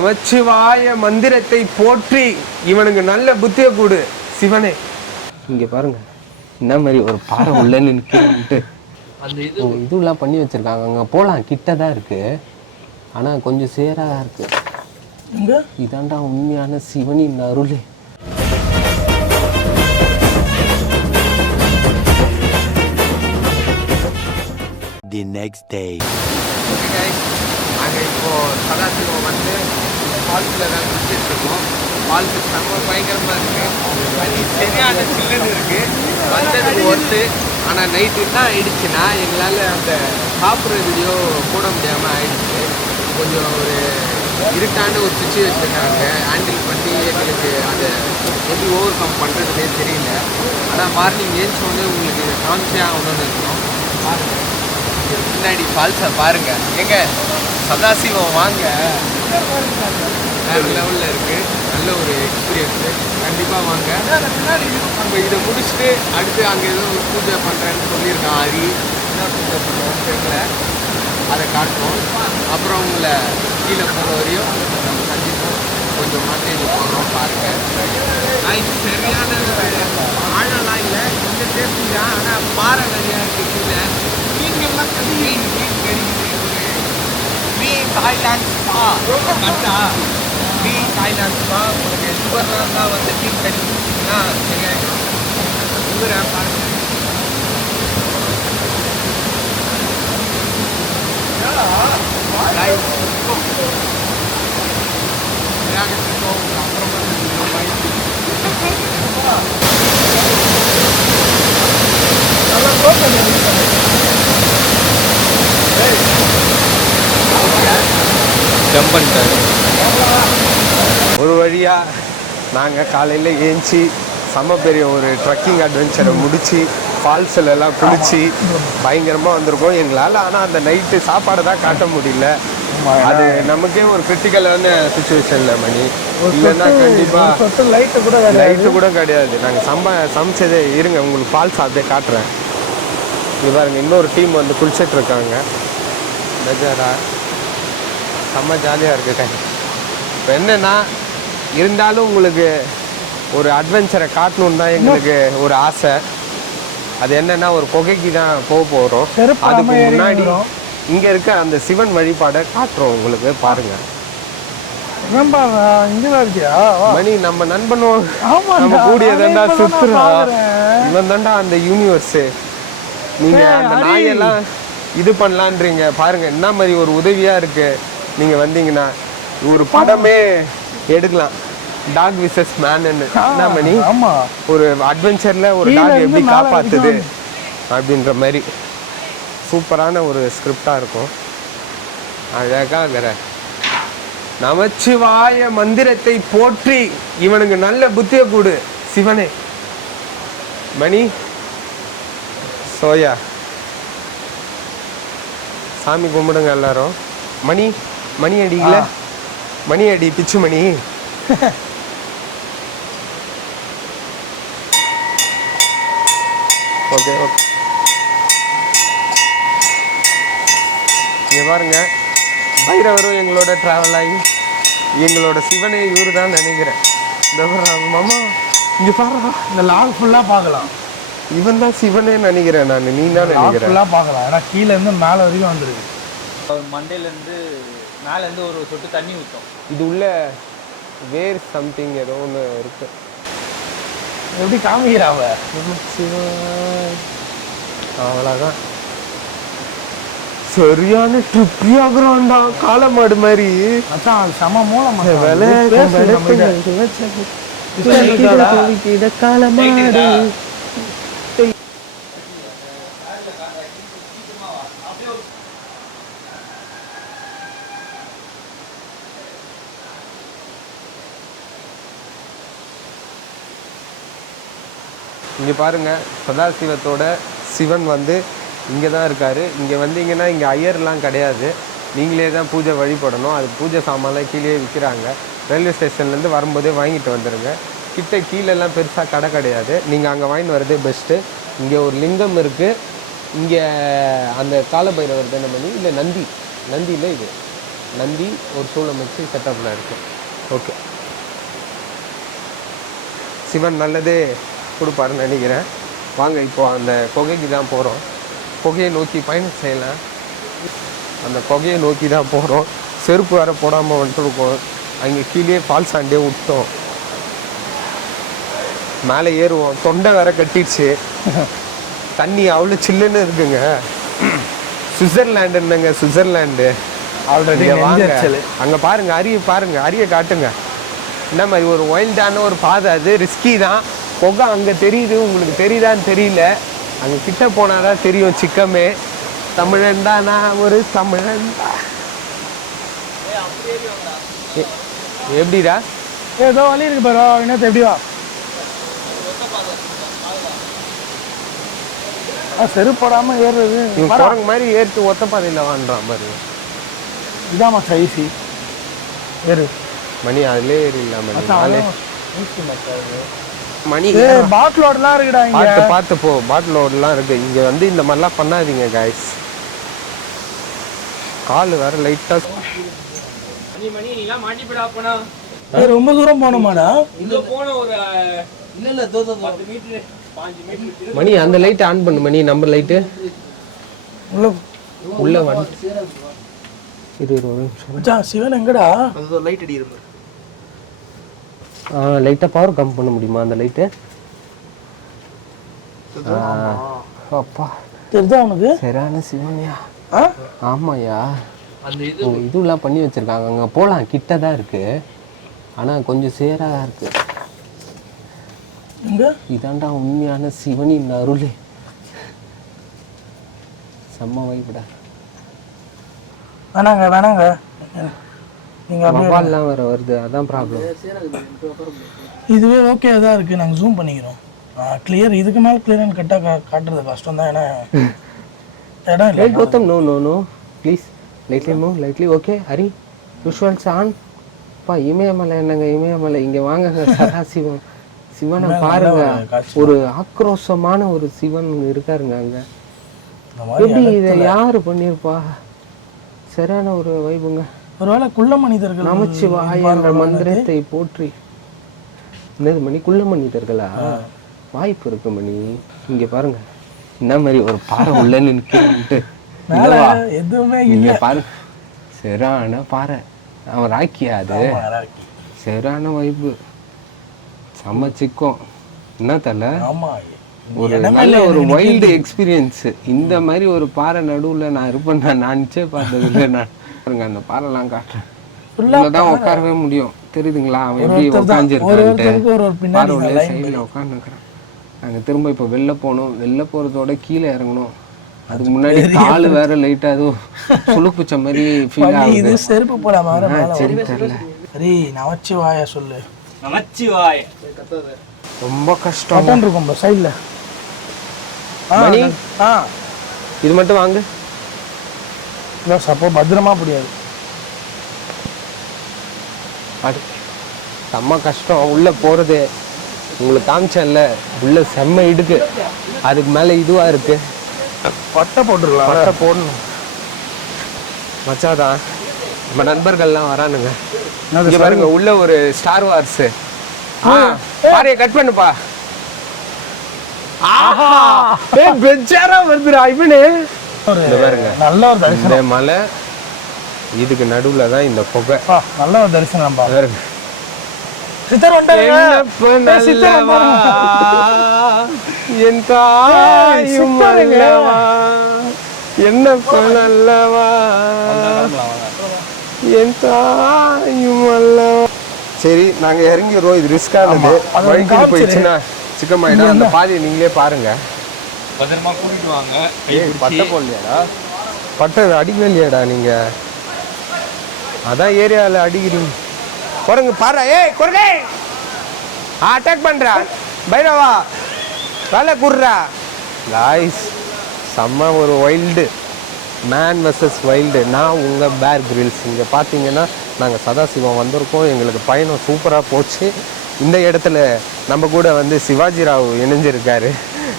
நமச்சிவாய மந்திரத்தை போற்றி இவனுக்கு நல்ல புத்தியை கொடு சிவனே. இங்க பாருங்க என்ன மாதிரி ஒரு பாறை உள்ளன்னு நிற்கிட்டு அந்த இதுலாம் பண்ணி வச்சிருக்காங்க. அங்கே போகலாம், கிட்ட தான் இருக்கு, ஆனால் கொஞ்சம் சேராக இருக்கு. இதாண்டா உண்மையான சிவனின் அருள். The next day. நாங்கள் இப்போது சதாசிவம் வந்து ஃபால்ஸில் தான் குளிச்சுட்டு இருக்கோம். ஃபால்ஸு செம்ம பயங்கரமாக இருக்குது, தண்ணி சரியான சில்லுன்னு இருக்குது. வந்ததுக்கு ஒர்த்து. ஆனால் நைட்டு என்ன ஆயிடுச்சுன்னா எங்களால் அந்த சாப்பிட்ற வீடியோ போட முடியாமல் ஆயிடுச்சு. கொஞ்சம் ஒரு இருட்டான ஒரு சுச்சுவேஷன் நாங்கள் ஹேண்டில் பண்ணி எங்களுக்கு அதை எப்படி ஓவர் கம் பண்ணுறதுனே தெரியல. ஆனால் மார்னிங் ஏஞ்சோடனே உங்களுக்கு இதை காமிச்சே ஆகணும்னு இருக்கணும். பாருங்கள் பின்னாடி ஃபால்ஸை பாருங்கள். எங்க சதாசிவம் வாங்க, வேறு லெவலில் இருக்குது. நல்ல ஒரு எக்ஸ்பீரியன்ஸு, கண்டிப்பாக வாங்க. நம்ம இதை முடிச்சுட்டு அடுத்து அங்கே ஏதோ ஒரு பூஜை பண்ணுறேன்னு சொல்லியிருக்கான் ஹரி. என்ன பூஜை பண்ணுறோன்னு தெரியல, அதை காட்டுவோம். அப்புறம் உங்களை கீழே போகிற வரையும் நம்ம சந்திப்போம். கொஞ்சம் மாட்டேஜ் போடுறோம் பாருங்கள். இது சரியான ஆழம்லாம் இல்லை, இந்த சேஃப்டி தான். ஆனால் பாறை நிறையா இருக்குது கீழே. மீன்கள்லாம் மீன் கிடைக்குது. மீன் தாய்லாந்து ஸ்பா கட்டா, மீன் தாய்லாந்து ஸ்பா. உங்களுக்கு சுகர்லாம் தான் வந்து மீன் கிடைக்குதுன்னா சரியாயிடும். சுகரை பாருங்கள். ஒரு வழியாக நாங்கள் காலையில் ஏஞ்சி செம்ம பெரிய ஒரு ட்ரக்கிங் அட்வென்ச்சரை முடித்து ஃபால்ஸ்லலாம் குளித்து பயங்கரமாக வந்திருக்கோம் எங்களால். ஆனால் அந்த நைட்டு சாப்பாடை தான் காட்ட முடியல. அது நமக்கே ஒரு கிரிட்டிக்கலான சுச்சுவேஷனில் மணி. இல்லைன்னா கண்டிப்பாக லைட்டு கூட கிடையாது. நாங்கள் சமைச்சதே. இருங்க உங்களுக்கு ஃபால்ஸ் அப்படியே காட்டுறேன். இது பாருங்க, இன்னொரு டீம் வந்து குளிச்சிட்ருக்காங்க. நஜாரா செம்ம ஜாலியாக இருக்குது. இப்போ என்னென்னா இருந்தாலும் உங்களுக்கு ஒரு அட்வென்ச்சரை காட்டணுன்னு தான் எங்களுக்கு ஒரு ஆசை. அது என்னென்னா ஒரு குகைக்கு தான் போக போகிறோம். அதுக்கு முன்னாடி இங்கே இருக்க அந்த சிவன் வழிபாடை காட்டுறோம் உங்களுக்கு. பாருங்கள் மணி, நம்ம நண்பனும் நம்ம கூடிய தாண்டா சுற்றுறோம். இவன் தாண்டா அந்த யூனிவர்ஸு. நீங்கள் அந்த நாயெல்லாம் இது பண்ணலான்றீங்க பாருங்கள். என்ன மாதிரி ஒரு உதவியாக இருக்குது. நீங்கள் வந்தீங்கன்னா ஒரு படமே எடுக்கலாம், டாக் விசஸ் மேன்னு. என்ன மணி, ஒரு அட்வென்ச்சரில் ஒரு டாக் எப்படி காப்பாற்றுது அப்படின்ற மாதிரி சூப்பரான ஒரு ஸ்கிரிப்டாக இருக்கும். அழகாகிற நமச்சிவாய மந்திரத்தை போற்றி இவனுக்கு நல்ல புத்தியை கொடு சிவனே. மணி சோயா சாமி கும்பிடுங்க எல்லாரும். மணி மணி அடிக்கல, மணி அடி பிச்சு மணி. Okay okay. இங்கே பாருங்க, பைரவரும் எங்களோட ட்ராவல் ஆகி எங்களோட சிவனே இவரு தான் நினைக்கிறேன். இந்த மாமா இங்கே பாரு, இந்த லாக் ஃபுல்லாக பார்க்கலாம். இவன் தான் சிவனே நினைக்கிறேன் நான். நீ தான் நினைக்கிறேன். ஃபுல்லாக பார்க்கலாம். ஏன்னா கீழேருந்து மேலே வரைக்கும் வந்துருக்கு. மண்டையிலேருந்து மேலேருந்து ஒரு சொட்டு தண்ணி ஊற்றும். இது உள்ள வேர் சம்திங் ஏதோ ஒன்று இருக்கு. எப்படி காமிக்கிறாவ? அவ்வளோதான். சரியான ட்ரிப்பி ஆகுறான்டா, காலமாடு மாதிரி. அதான் செம மூலம் காலமாடு. இங்கே பாருங்கள், சதாசிவத்தோட சிவன் வந்து இங்கே தான் இருக்கார். இங்கே வந்தீங்கன்னா இங்கே ஐயர்லாம் கிடையாது, நீங்களே தான் பூஜை வழிபடணும். அது பூஜை சாமான்லாம் கீழே விற்கிறாங்க. ரயில்வே ஸ்டேஷன்லேருந்து வரும்போதே வாங்கிட்டு வந்துடுங்க. கீழெல்லாம் பெருசாக கடை கிடையாது, நீங்கள் அங்கே வாங்கிட்டு வரதே பெஸ்ட்டு. இங்கே ஒரு லிங்கம் இருக்குது. இங்கே அந்த காலபைரவர் தானே மணி, இல்லை நந்தியில் இது நந்தி ஒரு சூளம் வச்சு செட்டப்பில் இருக்கு. ஓகே, சிவன் நல்லதே கொடுப்பாருன்னு நினைக்கிறேன். வாங்க இப்போ அந்த குகைக்கு தான் போகிறோம். குகையை நோக்கி பயணம் செய்யலாம். அந்த குகையை நோக்கி தான் போகிறோம். செருப்பு வேறு போடாமல் வந்துட்டுருக்கோம். அங்கே கீழே ஃபால்ஸ் ஆண்டே விட்டோம். மேலே ஏறுவோம். தொண்டை வேற கட்டிடுச்சு. தண்ணி அவ்வளோ சில்லுன்னு இருக்குங்க. சுவிட்சர்லாண்டுங்க, சுவிட்சர்லாண்டு. ஆல்ரெடி அங்கே பாருங்க, அரிய காட்டுங்க. என்ன மாதிரி ஒரு வைல்டான ஒரு பாதை. அது ரிஸ்கி தான். புகை அங்கே தெரியுது, உங்களுக்கு தெரியுதான்னு தெரியல. அங்கே கிட்ட போனாதான் தெரியும். சிக்கமே தமிழன் தான், நான் ஒரு தமிழன் தான். எப்படிடா? ஏதோ வழி இருக்கு பாரோ. இன்னும் எப்படி வா? செருப்பு போடாம ஏறுறது குரங்கு மாதிரி ஏறிட்டு ஒத்த பாதையில் வாண்டுறான் பாரு. இதாம்மா சைசி ஏறு மணி. அதுல ஏறிடலாம் மணி. பாட்டிலோடலாம் இருக்குடா இங்க. பார்த்து போ. பாட்டிலோடலாம் இருக்கு. இங்க வந்து இந்த மாதிரிலாம் பண்ணாதீங்க காய்ஸ். கால் வேற லைட்டா. ரொம்ப தூரம் போகணுமாடா? மணி அந்த லைட் ஆன் பண்ணு மணி. நம்ம லைட்டு உள்ள வந்து சிவன் எங்கடா? லைட் அடி இருக்கு. லைட்டா பவர் கம் பண்ண முடியுமா அந்த லைட்டு? அப்பா தெரிஞ்சா உனக்கு? சரியான சிவனியா. ஆமாயா, அந்த இதுலாம் பண்ணி வச்சிருக்காங்க. அங்க போலாம், கிட்ட தான் இருக்கு. ஆனா கொஞ்சம் சேரா இருக்கு. இதாண்டா உண்மையான சிவனின் அருளே. செம்ம வைப்புடா. வேணாங்க மொபைல்லாம் வேற வருது, அதான் ப்ராப்ளம். இதுவே ஓகே தான் இருக்கு. நாங்கள் ஜூம் பண்ணிக்கிறோம். கிளியர். இதுக்கு மேலே கிளியர் காட்டுறது கஷ்டம் தான். ஏன்னா இடம் இல்லை. Gautam, no please lightly move lightly. Okay Hari, visuals on. பா இமயமலை என்னங்க இமயமலை. இங்கே வாங்க சதாசிவம். சிவனை பாருங்க. ஒரு ஆக்ரோஷமான ஒரு சிவன் இருக்காருங்க அங்கே. எப்படி இதை யாரு பண்ணியிருப்பா? சரியான ஒரு வைபுங்க. ஒருவேளை குள்ள மனிதர்கள் நமச்சிவாய என்ற மந்திரத்தை போற்றி. என்னது மணி, குள்ள மனிதர்களா? வாய்ப்பு இருக்கு மணி. இங்க பாருங்க என்ன மாதிரி ஒரு பாறை உள்ள நின்று எதுவுமே இல்ல பாரு. சரியான பாறை. அவன் ராக்கியா? அது சரியான வைப்பு. சமைச்சிக்கும் என்ன தல. ஒரு நல்ல ஒரு வைல்டு எக்ஸ்பீரியன்ஸ். இந்த மாதிரி ஒரு பாறை நடுவில் நான் இருப்பேன். நான் நிச்சயம் பார்த்தது இல்லை. நான் பாருங்க அந்த பாறைலாம் காட்டுறேன். தான் உட்காரவே முடியும். தெரியுதுங்களா? அவன் எப்படி உட்காந்துருக்கான்ட்டு. பாறை உள்ள சைடில் உட்காந்துருக்குறான். நாங்கள் திரும்ப இப்போ வெளில போகணும். வெளில போகிறதோட கீழே இறங்கணும். அதுக்கு முன்னாடி கால் வேற லைட்டா அதுவும் சுளுக்குச்ச மாதிரி ஃபீல் ஆகுது. செருப்பு போடாம சரி தெரியல. சரி நமச்சிவாய சொல்லு. நமச்சிவாய. ரொம்ப கஷ்டம் இருக்கும் ப்ரோ சைடுல. மணி இது மட்டும் வாங்க. இல்லை சப்போ பத்திரமா முடியாது. அது செம்ம கஷ்டம் உள்ள போறது. உங்களுக்கு காமிச்சேன்ல உள்ள செம்ம இடுக்கு. அதுக்கு மேல இதுவா இருக்கு. பட்டை போட்டுருக்கலாம். பட்டை போடணும் மச்சாதான். நம்ம நண்பர்கள்லாம் வரானுங்க. இங்க பாருங்க உள்ள ஒரு ஸ்டார் வார்ஸ். பாறையை கட் பண்ணுப்பா. ஆஹா பெஜாரா வருதுடா இவனு. பாருங்க நல்ல ஒரு தரிசனம். இந்த மலை இதுக்கு நடுவுல தான் இந்த புகை. நல்ல ஒரு தரிசனம் பாருங்க. சித்தர் வந்தாங்க. என் தாயும் அல்லவா என்னப்ப நல்லவா என் தாயும் அல்லவா. சரி நாங்க இறங்கிடுறோம். இது ரிஸ்கானது. வழிக்கு போயிடுச்சுன்னா சிக்கமாயிடா. அந்த பாதையை நீங்களே பாருங்க. பத்திரமா கூட்டிட்டு வாங்க. பட்டை போடலையாடா? பட்டை அடிக்கவே இல்லையாடா நீங்க? அதான் ஏரியாவில் அடிக்கிறீங்க. குரங்கு பாரு. ஏய் குரங்கே அட்டாக் பண்றா. பைரவா வேலை குடுறா. காய்ஸ் செம்ம ஒரு வைல்டு மேன் வெர்சஸ் வைல்டு. நான் உங்கள் பேர் கிரில்ஸ். இங்கே பார்த்தீங்கன்னா நாங்கள் சதாசிவம் வந்திருக்கோம். எங்களுக்கு பயணம் சூப்பராக போச்சு. இந்த இடத்துல நம்ம கூட வந்து சிவாஜி ராவ் இணைஞ்சிருக்காரு,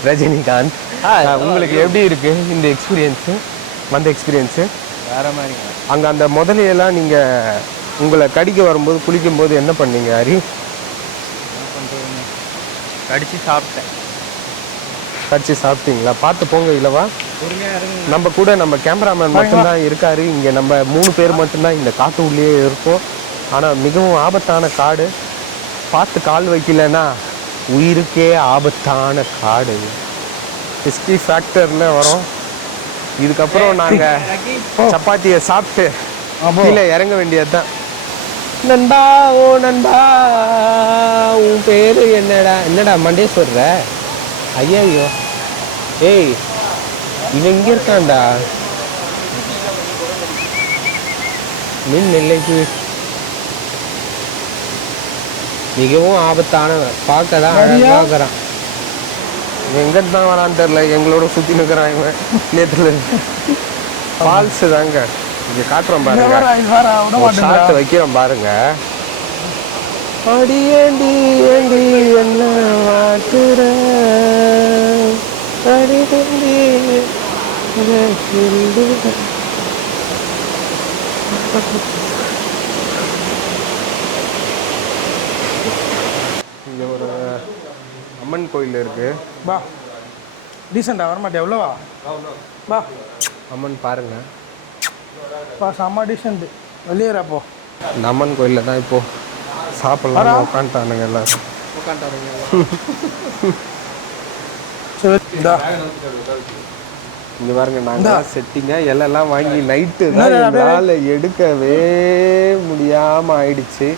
ரஜினிகாந்த். உங்களுக்கு எப்படி இருக்குது இந்த எக்ஸ்பீரியன்ஸு? வந்த எக்ஸ்பீரியன்ஸு வேற மாதிரிங்க. அங்கே அந்த முதலையெல்லாம் நீங்கள் உங்களை கடிக்க வரும்போது குளிக்கும்போது என்ன பண்ணீங்க ஹரி? என்ன பண்ணுறதுங்க, கடிச்சு சாப்பிட்டேன். கடிச்சு சாப்பிட்டீங்களா? பார்த்து போங்க இல்லவா. பொறுமையாக இருங்க. நம்ம கூட நம்ம கேமராமேன் மட்டும்தான் இருக்காரு இங்கே. நம்ம 3 பேர் மட்டும்தான் இந்த காட்டு உள்ளே இருக்கோம். ஆனால் மிகவும் ஆபத்தான காடு. பார்த்து கால் வைக்கலன்னா உயிருக்கே ஆபத்தான காடு. ஹிஸ்ட்ரி ஃபேக்டர்னு வரும். இதுக்கப்புறம் நாங்கள் சப்பாத்தியை சாப்பிட்டு கீழே இறங்க வேண்டியது தான். நண்பா, ஓ நண்பா, உன் பேர் என்னடா? என்னடா மண்டே சொல்ற? ஐயோ, ஏய் இவன் இங்கே இருக்கான்டா. மின் நிலைக்கு மிகவும் ஆபத்தான பார்க்க தான் அழகாகிறான். எங்கிட்டு தான் வரான்னு தெரில. எங்களோட சுற்றி நிற்கிறான் இவன். நேற்றுல ஃபால்ஸு தாங்க இங்கே காட்டுறோம் பாருங்க. ஷார்ட் வைக்கிறோம் பாருங்க. அடி ஏண்டி ஏண்டி என்ன வாட்டுற அடி ஏண்டி இங்கே ஒரு அம்மன் கோயில் இருக்கு. பா டீசெண்டாக வரமாட்டேன் எவ்வளோவா? பா அம்மன் பாருங்க. பா செம்ம டீசெண்ட்டு. வெளியேறப்போ இந்த அம்மன் கோயிலில் தான் இப்போ சாப்பிடலாம் உட்காந்துட்டானுங்க எல்லாரும். இங்கே பாருங்க, நாங்கள் செட்டிங்க எல்லாம் வாங்கி நைட்டு தான் எங்களால் எடுக்கவே முடியாமல் ஆயிடுச்சு.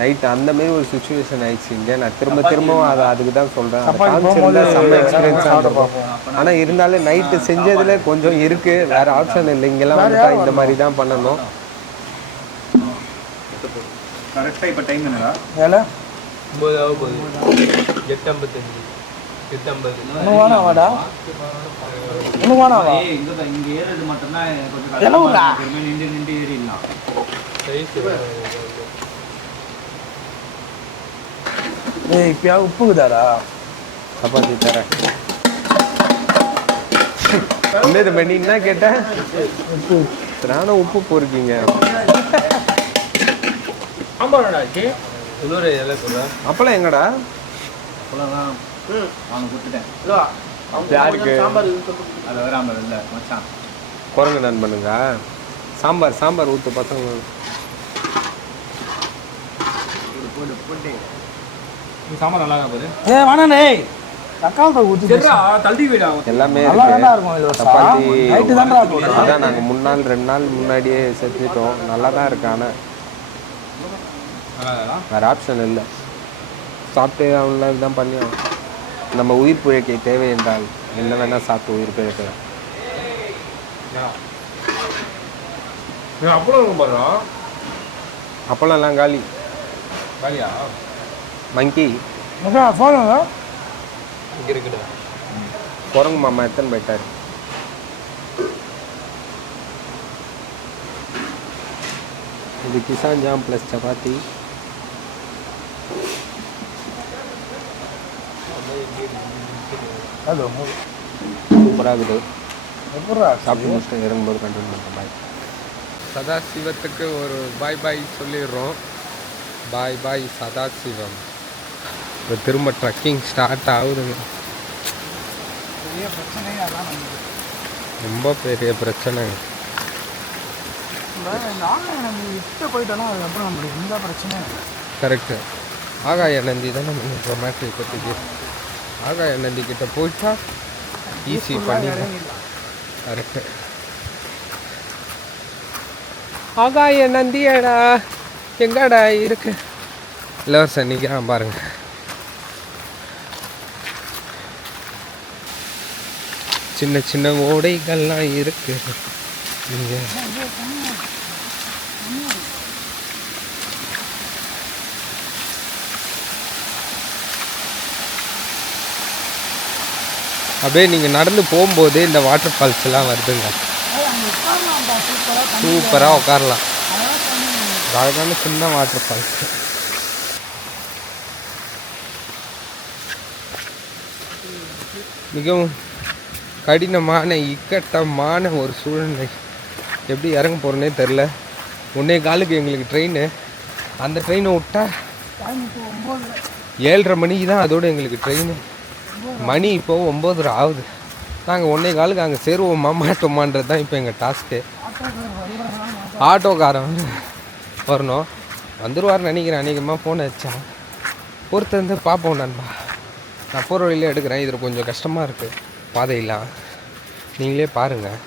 நைட்டு அந்த மாரி ஒரு சுச்சுவேஷன் ஆயிடுச்சு இங்கே. நான் திரும்ப அதுக்கு தான் சொல்கிறேன். காமிச்சிருந்தா செம்ம எக்ஸ்பீரியன்ஸாக இருக்கும். ஆனால் இருந்தாலும் நைட்டு செஞ்சதில் கொஞ்சம் இருக்குது, வேறு ஆப்ஷன் இல்லை. இங்கெல்லாம் வந்துட்டா இந்த மாதிரி தான் பண்ணணும். கரெக்டாக இப்போ டைம் என்னடா? வேலை 8:55 வாடா இன்னும் வாடா. இங்கே ஏறது மட்டும்தான் கொஞ்சம் நின்று ஏறிடலாம். ஏய் இப்பயா உப்புக்குதாரா? சப்பாத்தி தரேன். என்னது பண்ணி என்ன கேட்டேன்? உப்பு நானும் உப்பு போயிருக்கீங்க. அப்பளம் எங்கடா? அப்போலாம் அவனை கொடுத்துட்டேன். யாருக்கு? அதை வராமல் இல்லை மச்சான். குரங்கு நண்பனுங்க. சாம்பார் ஊற்று பசங்க. போட்டு சாம்பார் நல்லா தான் போகுது. ஏ வேணாண்ணே தக்காளி ஊற்றி தள்ளி விடா. எல்லாமே நல்லா இருக்கு. இருக்கும். சப்பாத்தி நைட்டு தான்டா போடுறோம். அதான் நாங்கள் 3 நாள் 2 நாள் முன்னாடியே செஞ்சுட்டோம். நல்லா தான் இருக்கு. ஆனால் வேறு ஆப்ஷன் இல்லை. சாப்பிட்டு அவங்கள இதுதான் பண்ணி நம்ம உயிர் பிழைக்க தேவை என்றால் என்ன வேணால் சாப்பிட்டு உயிர் பிழைக்கலாம். அப்பளம்லாம் காலி. காலியா? மங்கி ஃபோனுங்க இங்கே இருக்குடா. குரங்கு மாமா எத்தனை போயிட்டார். இது கிசான் ஜாம் ப்ளஸ் சப்பாத்தி. அது சூப்பராக இருக்குது. எப்படா சாப்பிட்டு முடிச்சுட்டு இறங்கும்போது கண்டினியூ பண்ணுறேன். பாய். சதாசிவத்துக்கு ஒரு பாய் சொல்லிடுறோம். பாய் சதாசிவம். இப்போ திரும்ப ட்ரக்கிங் ஸ்டார்ட் ஆகுதுங்க. பெரிய பிரச்சனையே அதான். ரொம்ப பெரிய பிரச்சனை. நம்ம விட்டு போயிட்டோன்னா அதுக்கப்புறம் நம்மளுக்கு எந்த பிரச்சனையும் இல்லை. கரெக்டு. ஆகாய நந்தி தான் நம்ம இப்போ மேட்ரி பற்றிக்கு. ஆகாய நந்தி கிட்ட போயிட்டா ஈஸி பண்ணிடலாம். கரெக்டு. ஆகாய நந்தியடா எங்கடா இருக்கு? இளவரசன் நிற்கிறான் பாருங்க. சின்ன சின்ன ஓடைகள்லாம் இருக்கு இங்கே. அப்படியே நீங்கள் நடந்து போகும்போது இந்த வாட்டர் ஃபால்ஸ் எல்லாம் வருதுங்க. சூப்பராக உட்காரலாம். அழகான சின்ன வாட்டர் ஃபால்ஸ். மிகவும் கடினமான இக்கட்டமான ஒரு சூழ்நிலை எப்படி இறங்க போகிறோன்னே தெரில. 1:15 எங்களுக்கு ட்ரெயின். அந்த ட்ரெயினை விட்டா 7:30 மணிக்கு தான் அதோடு எங்களுக்கு ட்ரெயின். மணி இப்போது 9:30 ஆகுது. நாங்கள் 1:15 அங்கே சேருவோமா மாட்டோமான்றது தான் இப்போ எங்கள் டாஸ்க்கு. ஆட்டோக்காரன் வரணும், வந்துடுவார்னு நினைக்கிறேன். அநேகமாக ஃபோன் வச்சான். பொறுத்து வந்து பார்ப்போம் நண்பா. நான் போகிற வழியில் எடுக்கிறேன். இதில் கொஞ்சம் கஷ்டமாக இருக்குது பாதையெல்லாம், நீங்களே பாருங்கள்.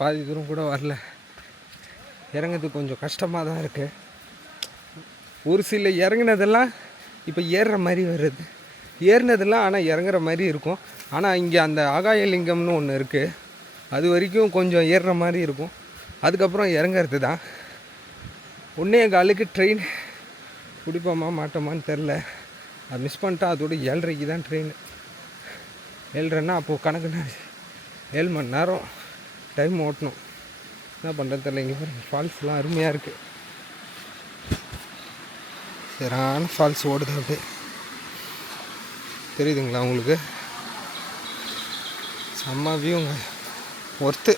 பாதி தூரம் கூட வரல. இறங்கிறது கொஞ்சம் கஷ்டமாக தான் இருக்குது. ஒரு சில இறங்குனதெல்லாம் இப்போ ஏறுற மாதிரி வருது. ஏறினதெல்லாம் ஆனால் இறங்குற மாதிரி இருக்கும். ஆனால் இங்கே அந்த ஆகாயலிங்கம்னு ஒன்று இருக்குது, அது வரைக்கும் கொஞ்சம் ஏறுற மாதிரி இருக்கும். அதுக்கப்புறம் இறங்குறது தான். 1:15 ட்ரெயின் பிடிப்போமா மாட்டோமான்னு தெரில. அது மிஸ் பண்ணிட்டா அதோட 7:30 தான் ட்ரெயின். 7:30ன்னா அப்போது கணக்குன்னா 7 மணி நேரம் டைம் ஓட்டணும். என்ன பண்ணுறது தெரியல. இங்கே பாருங்கள் ஃபால்ஸ்லாம் அருமையாக இருக்குது. சரியான ஃபால்ஸ் ஓடுது அப்படியே, தெரியுதுங்களா உங்களுக்கு? செம்ம வியூங்க, ஒர்த்து.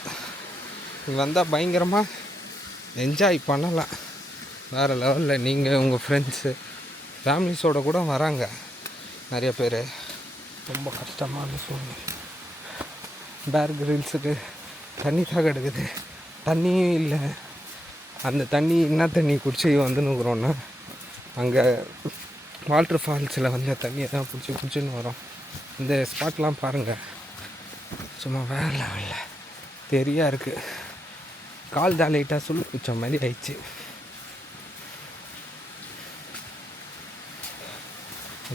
இங்கே வந்தால் பயங்கரமாக என்ஜாய் பண்ணலாம் வேறு லெவலில். நீங்கள் உங்கள் ஃப்ரெண்ட்ஸு ஃபேமிலிஸோடு கூட வராங்க நிறைய பேர். ரொம்ப கஷ்டமான சூழ்நிலை. பேர் கிரில்ஸுக்கு தண்ணி தான் கிடக்குது, தண்ணியும் இல்லை. அந்த தண்ணி என்ன தண்ணி குடிச்சு வந்துன்னுக்குறோன்னா அங்கே வாட்டர் ஃபால்ஸில் வந்த தண்ணியை தான் பிடிச்சின்னு வரோம். இந்த ஸ்பாட்லாம் பாருங்கள், சும்மா வேறு லெவலில் தெரியா இருக்குது. கால் தான் லைட்டாக சுழு பிடிச்ச மாதிரி ஆயிடுச்சு.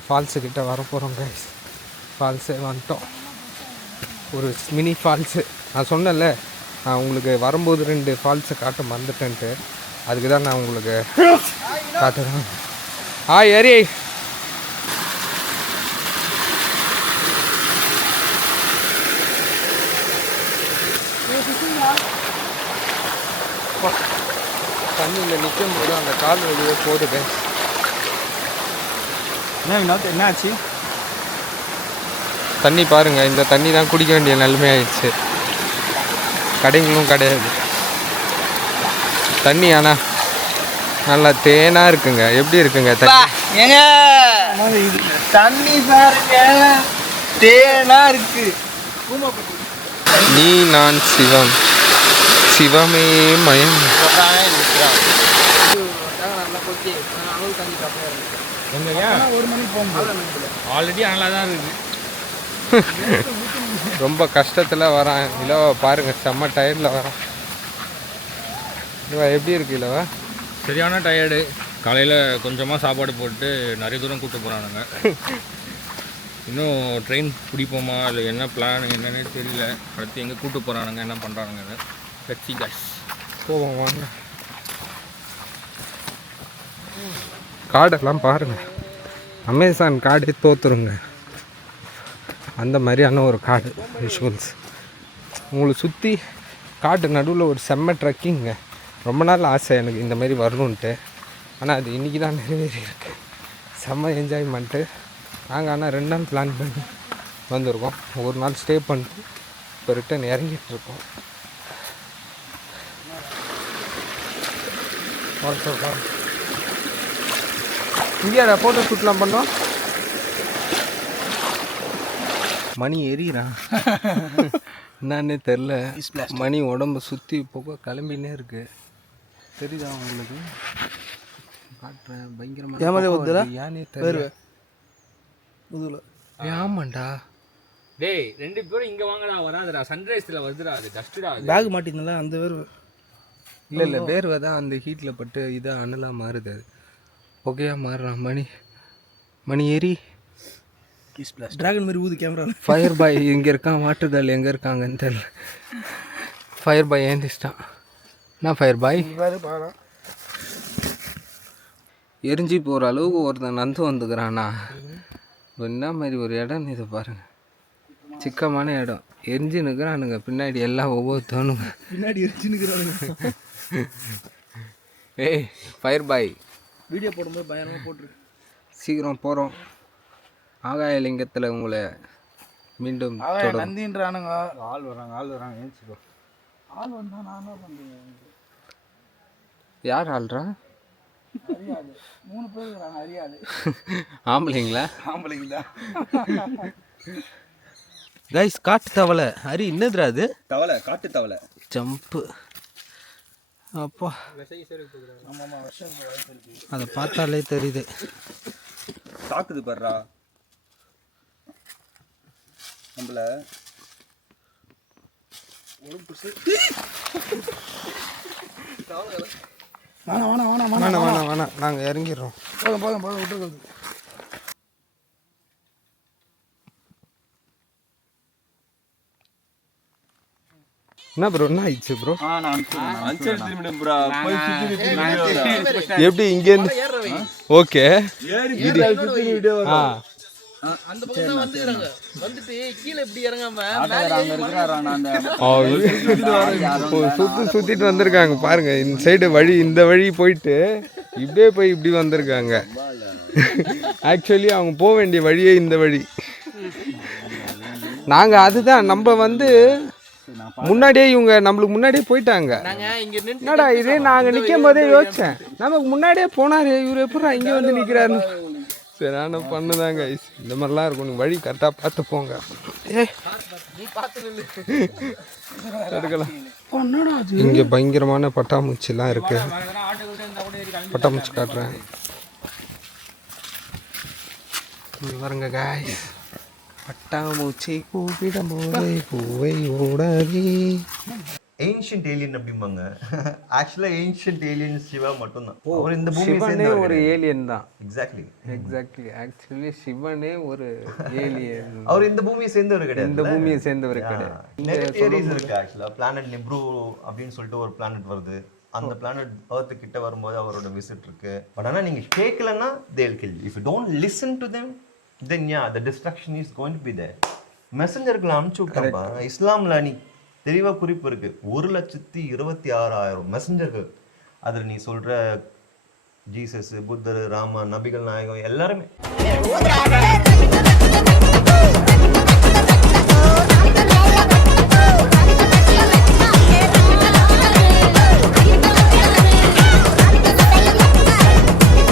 ஃபால்ஸுக்கிட்ட வர போகிறோம் கைஸ். ஃபால்ஸே வந்துட்டோம். ஒரு மினி ஃபால்ஸு. நான் சொன்னேன்ல நான் உங்களுக்கு வரும்போது 2 ஃபால்ஸை காட்ட மறந்துட்டேன்ட்டு, அதுக்கு தான் நான் உங்களுக்கு காட்டுறேன். ஏரி தண்ணியில் நிற்கும் போது அந்த கால் வழியே போடுது. என்ன ஆச்சு? தண்ணி பாருங்கள், இந்த தண்ணி தான் குடிக்க வேண்டிய நிலைமை ஆயிடுச்சு. கடைங்களும் கிடையாது தண்ணி. ஆனால் நல்லா தேனாக இருக்குங்க. எப்படி இருக்குங்க ஏங்க தண்ணி பாருங்க, தேனா இருக்கு. நீ நான் சிவம், சிவமே மயம். ஆல்ரெடி நல்லா தான் இருக்குது. ரொம்ப கஷ்டத்தில் வரான். இலவா பாருங்கள், செம்ம டயர்டில் வரான். இவா எப்படி இருக்கு இலவா? சரியான டயர்டு. காலையில் கொஞ்சமாக சாப்பாடு போட்டு நிறைய தூரம் கூப்பிட்டு போகிறானுங்க. இன்னும் ட்ரெயின் பிடிப்போமா இல்லை என்ன பிளான் என்னன்னே தெரியல. அடுத்து எங்கே கூப்பிட்டு போகிறானுங்க, என்ன பண்ணுறானுங்கன்னு. கட்சி காஷ் போவோம் வாங்க. காடெல்லாம் பாருங்கள், அமேசான் காடே தோற்றுருங்க. அந்த மாதிரியான ஒரு காடு விஷுவல்ஸ். உங்களை சுற்றி காட்டு நடுவில் ஒரு செம்ம ட்ரெக்கிங்க. ரொம்ப நாள் ஆசை எனக்கு இந்த மாதிரி வரணுன்ட்டு. ஆனால் அது இன்றைக்கி தான் நிறைவேறி இருக்குது. செம்ம என்ஜாய்மெண்ட்டு. நாங்கள் ஆனால் 2 நாள் பிளான் பண்ணி வந்திருக்கோம். ஒரு நாள் ஸ்டே பண்ணிட்டு இப்போ ரிட்டன் இறங்கிட்டு இருக்கோம். இங்கேடா ஃபோட்டோ ஷூட்லாம் பண்ணோம். மணி எறிகிறான் என்னன்னே தெரில. மணி உடம்பு சுற்றி போக கிளம்பினே இருக்கு. தெரியுதா உங்களுக்கு? காட்டுறேன். பயங்கரமாக ஏன்னே தெரியல. ஆமாண்டா. டேய் 2 பேரும் இங்கே வாங்கடா, வராதுடா. சன்ரைஸில் வருதுடா, அது டஸ்ட்டுடா. பேக் மாட்டிருந்தல அந்த வேர்வை. இல்லை வேர்வை தான் அந்த ஹீட்டில் பட்டு இதாக அனலாக மாறுது. அது புகையாக மாறுறான். மணி ஏறி டிராகன் மாதிரி ஊது கேமரா. ஃபயர் பாய் இங்கே இருக்கான். வாட்டர்தால் எங்கே இருக்காங்கன்னு தெரியல. ஃபயர் பாய் ஏந்திச்சிட்டான். என்ன ஃபயர் பாய்? எரிஞ்சு போகிற அளவுக்கு ஒருத்தன் நந்து வந்துக்கிறானா? என்ன மாதிரி ஒரு இடம் இது பாருங்கள். சிக்கமான இடம். எரிஞ்சு நிற்கிறானுங்க பின்னாடி எல்லாம் ஒவ்வொருத்தவனுங்க பின்னாடி எரிஞ்சு நிற்கிறானுங்க. ஏய் ஃபயர் பாய் வீடியோ போடும்போது பயங்கரமாக போட்டுருக்கு. சீக்கிரம் போகிறோம். ஆகாய லிங்கத்தில் உங்களை மீண்டும் தொடரும். நந்தின்றானுங்க. ஆள் வராங்க ஏஞ்சிக்கோ. ஆள் வந்தா நான் என்ன பண்ணுறேன்? யார் ஆள்றா? அறியாது. 3 பேர் இருக்கிறாங்க. அறியாது. ஆம்பளைங்களா? ஆம்பளைங்க தான். கைஸ் காட்டு தவளை ஹரி என்னதுடா அது? தவளை, காட்டு தவளை. ஜம்ப்பு அப்பா, அதை பார்த்தாலே தெரியுது. தாக்குது பாருடா நம்மள. வேணாம் நாங்கள் இறங்கிடுறோம். போதும் விட்டுருக்குது. என்ன ப்ரோ, என்ன ஆயிடுச்சு ப்ரோ? எப்படி இங்கேருந்து? ஓகே அந்த பக்கம் தான் வந்துறாங்க. வந்துட்டு கீழே இப்படி இறங்காம சுத்திட்டு வந்திருக்காங்க பாருங்க. இந்த சைடு வழி, இந்த வழி போயிட்டு இப்படியே போய் இப்படி வந்திருக்காங்க. ஆக்சுவலி அவங்க போக வேண்டிய வழியே இந்த வழி. நாங்கள் அதுதான் நம்ம வந்து முன்னாடியே இவங்க நம்மளுக்கு முன்னாடியே போயிட்டாங்க. என்னடா இது, நாங்கள் நிற்கும் போதே யோசித்தேன் நமக்கு முன்னாடியே போனார் இவர், எப்படா இங்கே வந்து நிற்கிறாருன்னு. சரியான பண்ணுதாங்க. இந்த மாதிரிலாம் இருக்கும். நீங்கள் வழி கரெக்டாக பார்த்து போங்க. எடுக்கலாம். இங்கே பயங்கரமான பட்டாம்பூச்சிலாம் இருக்கு. பட்டாம்பூச்சி காட்டுறேன் பாருங்க காய்ஸ். பட்டாம்பூச்சி கூப்பிடும் போதே பூவை ஓடாதே. ஏன்ஷியன்ட் ஏலியன் அப்படிம்பாங்க. ஆக்சுவலாக ஏன்ஷியன்ட் ஏலியன் சிவா மட்டும்தான். அவர் இந்த சிவனே ஒரு ஏலியன் தான். எக்ஸாக்ட்லி ஆக்சுவலி சிவனே ஒரு ஏலியன். அவர் இந்த பூமியை சேர்ந்தவர் கிடையாது. இந்த பூமியை சேர்ந்தவர் கிடையாது. நிறைய தியரிஸ் இருக்கு. ஆக்சுவலாக பிளானட் நெப்ரூ அப்படின்னு சொல்லிட்டு ஒரு பிளானட் வருது. அந்த பிளானட் எர்த்து கிட்ட வரும்போது அவரோட விசிட் இருக்கு. பட் ஆனால் நீங்கள் கேட்கலன்னா they'll kill you. If you don't listen to them, then yeah, the destruction is going to be there. மெசஞ்சர்களை அனுப்பிச்சு விட்டாப்பா. இஸ்லாமில் நீ தெளிவாக குறிப்பு இருக்கு. 1,26,000 மெசஞ்சர்கள். அதில் நீ சொல்ற ஜீசஸ், புத்தர், ராம, நபிகள் நாயகம் எல்லாருமே